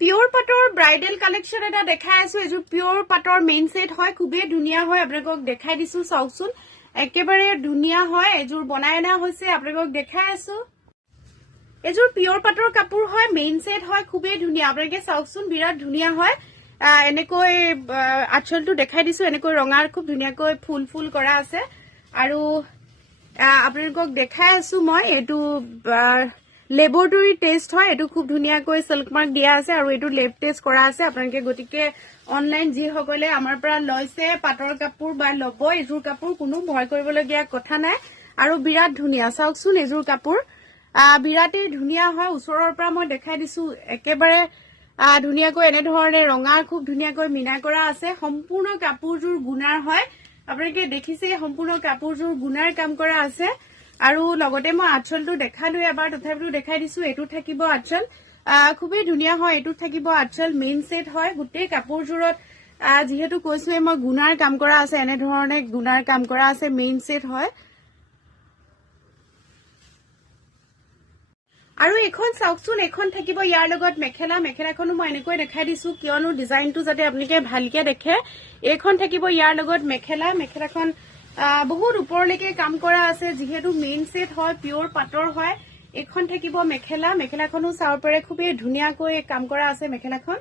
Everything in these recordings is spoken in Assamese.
পিওৰ পাটৰ ব্ৰাইডেল কালেকশন এটা দেখাই আছো এজোৰ পিওৰ পাটৰ মেইন সেট হয় খুবেই ধুনিয়া হয় আপোনাক দেখাই দিছো চাওকচোন একেবাৰে ধুনিয়া হয় এজোৰ বনাই না হৈছে আপোনাক দেখাই আছো এজোৰ পিওৰ পাটৰ কাপোৰ হয় মেইন সেট হয় খুবেই ধুনিয়া আপোনাক চাওকচোন বিৰাট ধুনিয়া হয় এনেকৈ আঁচলটো দেখাই দিছো এনেকৈ ৰঙাৰ খুব ধুনিয়াকৈ ফুল ফুল কৰা আছে আৰু আপোনাক দেখাই আছো মই এটো লেবৰেটৰী টেষ্ট হয় এটো খুব ধুনিয়াকৈ সিল্ক মাৰ্ক দিয়া আছে আৰু এটো লেব টেষ্ট কৰা আছে আপোনাক গটিকে অনলাইন যি সকলে আমাৰ পৰা লৈছে পাটৰ কাপোৰ বা লব এজোৰ কাপোৰ কোনো ভয় কৰিবলগীয়া কথা নাই আৰু বিৰাট ধুনিয়া চাওকচোন এজোৰ কাপোৰ বিৰাটেই ধুনিয়া হয় ওচৰৰ পৰা মই দেখাই দিছো একেবাৰে ধুনিয়াকৈ এনে ধৰণে ৰঙাৰ খুব ধুনিয়াকৈ মিনা কৰা আছে সম্পূৰ্ণ কাপোৰজোৰ গুণাৰ হয় আপোনালোকে দেখিছে সম্পূৰ্ণ কাপোৰজোৰ গুণাৰ কাম কৰা আছে আৰু লগতে মই আঁচলটো দেখালো এবাৰ তথাপিও দেখাই দিছো এটো থাকিব আঁচল খুবেই ধুনিয়া হয় এটো থাকিব আঁচল মেইন সেট হয় গোটেই কাপোৰজোৰত যেহেতু কৈছোৱে মই গুণাৰ কাম কৰা আছে এনে ধৰণে গুণাৰ কাম কৰা আছে মেইন সেট হয় আৰু এখন চাওকচোন এখন থাকিব ইয়াৰ লগত মেখেলাখনো মই এনেকৈ দেখাই দিছো কিয়নো ডিজাইনটো যাতে আপোনালোকে ভালকে দেখে এখন থাকিব ইয়াৰ লগত মেখেলাখন বহুত ওপৰলৈকে কাম কৰা আছে যেহেতু মেইন সেট হয় পিওৰ পাটৰ হয় এখন থাকিব মেখেলাখনো চাওৰ পৰে খুবেই ধুনিয়াকৈ কাম কৰা আছে মেখেলাখন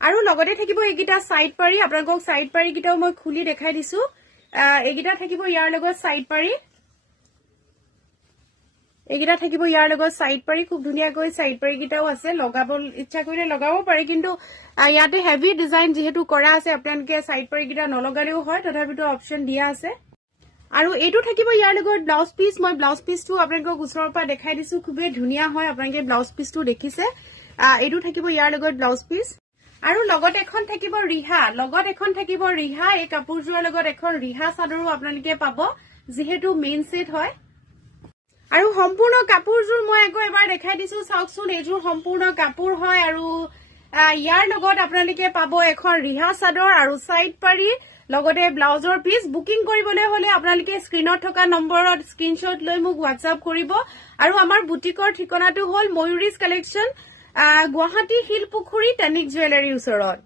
আৰু লগতে থাকিব এইগিটা সাইড পাৰি আপোনালোকক সাইড পাৰি গিটাও মই খুলি দেখাই দিছো এইগিটা থাকিব ইয়াৰ লগত সাইড পাৰি এইগিটা থাকিব ইয়াৰ লগত সাইড পাৰি খুব ধুনিয়াকৈ সাইড পাৰি গিটাও আছে লগাব ইচ্ছা কৰিলে লগাব পাৰি কিন্তু ইয়াতে হেভি ডিজাইন যেহেতু কৰা আছে আপোনালোকে সাইড পাৰি গিটা নলগালেও হয় তথাপিতো অপচন দিয়া আছে আৰু এটো থাকিব ইয়াৰ লগত ব্লাউজ পিস মই ব্লাউজ পিসটো আপোনালোকক ওচৰৰ পৰা দেখাই দিছো খুবেই ধুনিয়া হয় আপোনালোকে ব্লাউজ পিসটো দেখিছে এটো থাকিব ইয়াৰ লগত ব্লাউজ পিস আৰু লগত এখন থাকিব ৰিহা এই কাপোৰজোৰৰ লগত এখন ৰিহা চাদৰো আপোনালোকে পাব যেহেতু মেইন সেট হয় আৰু সম্পূৰ্ণ কাপোৰজোৰ মই এবাৰ দেখাই দিছো চাওকচোন এজোৰ সম্পূৰ্ণ কাপোৰ হয় আৰু ইয়াৰ লগত আপোনালোকে পাব এখন ৰিহা চাদৰ আৰু সাইড পাৰি লগতে ব্লাউজৰ পিস বুকিং কৰিবলৈ হলে আপোনালোকে স্ক্ৰিনত থকা নম্বৰত স্ক্ৰিনশ্বট লৈ মোক WhatsApp কৰিব আৰু আমাৰ বুটিকৰ ঠিকনাটো হল ময়ূৰীজ কালেকশন গুৱাহাটী শিলপুখুৰী টেনিক জুৱেলাৰী ওচৰত